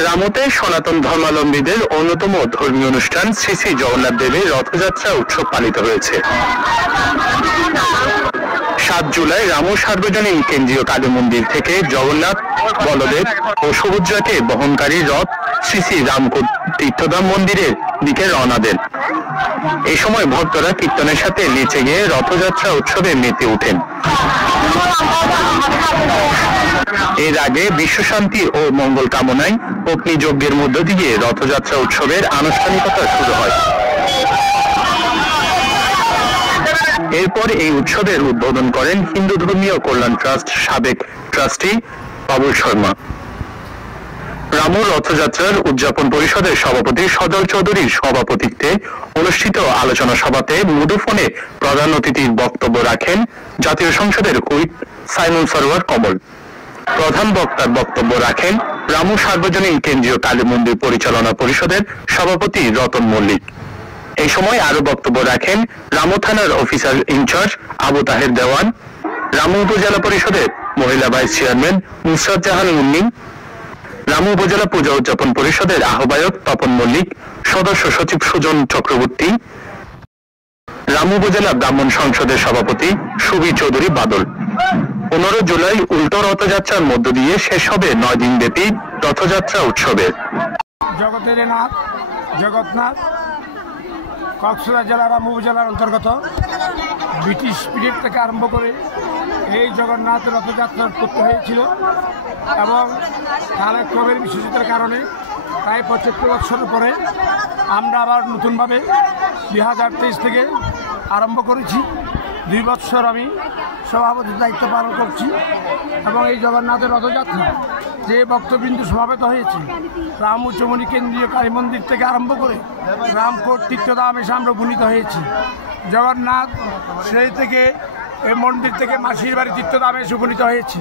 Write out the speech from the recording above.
রামতে সনাতন ধর্মাবলম্বীদের অন্যতম ধর্মীয় অনুষ্ঠান শ্রী শ্রী জগন্নাথ দেবের রথযাত্রা উৎসব পালিত হয়েছে। 7 জুলাই রামু সার্বজনীন কেন্দ্রীয় কালী মন্দির থেকে জগন্নাথ, বলদেব ও সুভদ্রাকে বহনকারী রথ শ্রী শ্রী রামকূট তীর্থধাম মন্দিরের দিকে রওনা দেন। এই সময় ভক্তরা কীর্তনের সাথে নেচে গিয়ে রথযাত্রা উৎসবে মেতে ওঠেন। এর আগে বিশ্বশান্তি ও মঙ্গল কামনায় অগ্নিযজ্ঞের মধ্য দিয়ে রথযাত্রা উৎসবের আনুষ্ঠানিকতা শুরু হয়। এরপর এই উৎসবের উদ্বোধন করেন হিন্দু ধর্মীয় কল্যাণ ট্রাস্ট সাবেক ট্রাস্টি বাবুল শর্মা। রামু রথযাত্রার উদযাপন পরিষদের সভাপতি সজল চৌধুরীর সভাপতিত্বে অনুষ্ঠিত আলোচনা সভাতে মুঠোফোনে প্রধান অতিথির বক্তব্য রাখেন জাতীয় সংসদের হুইপ সাইমন সরোয়ার কমল। প্রধান বক্তার বক্তব্য রাখেন রামু সার্বজনীন কেন্দ্রীয় কালী মন্দির পরিচালনা পরিষদের সভাপতি রতন মল্লিক। এই সময় আরো বক্তব্য রাখেন রামু থানার অফিসার ইনচার্জ আবু তাহের দেওয়ান, রামু উপজেলা পরিষদের মহিলা ভাইস চেয়ারম্যান নুসরাত জাহান মুন্নি, রামু উপজেলা পূজা উদযাপন পরিষদের আহ্বায়ক তপন মল্লিক, সদস্য সচিব সুজন চক্রবর্তী, রামু উপজেলা ব্রাহ্মণ সংসদের সভাপতি সুবীর চৌধুরী বাদল। 15 জুলাই উল্টো রথযাত্রার মধ্য দিয়ে শেষ হবে 9 দিন ব্যাপী রথযাত্রা উৎসবের। জগতের নাথ জগন্নাথ কক্সবাজার জেলার রামু উপজেলার অন্তর্গত ব্রিটিশ পিরিয়ড থেকে আরম্ভ করে এই জগন্নাথ রথযাত্রা করতে হয়েছিল এবং কালক্রমের বিশেষতার কারণে প্রায় 75 বছর পরে আমরা আবার নতুনভাবে 2023 থেকে আরম্ভ করেছি। 2 বছর আমি সভাপতির দায়িত্ব পালন করছি এবং এই জগন্নাথের রথযাত্রা যে ভক্তবৃন্দু সমাবেত হয়েছে রামু চমনি কেন্দ্রীয় কালী মন্দির থেকে আরম্ভ করে রামকোট তীর্থধাম এসে আমরা উপনীত হয়েছি। জগন্নাথ সেই থেকে এই মন্দির থেকে মাসির বাড়ি তীর্থধামে এসে উপনীত হয়েছি।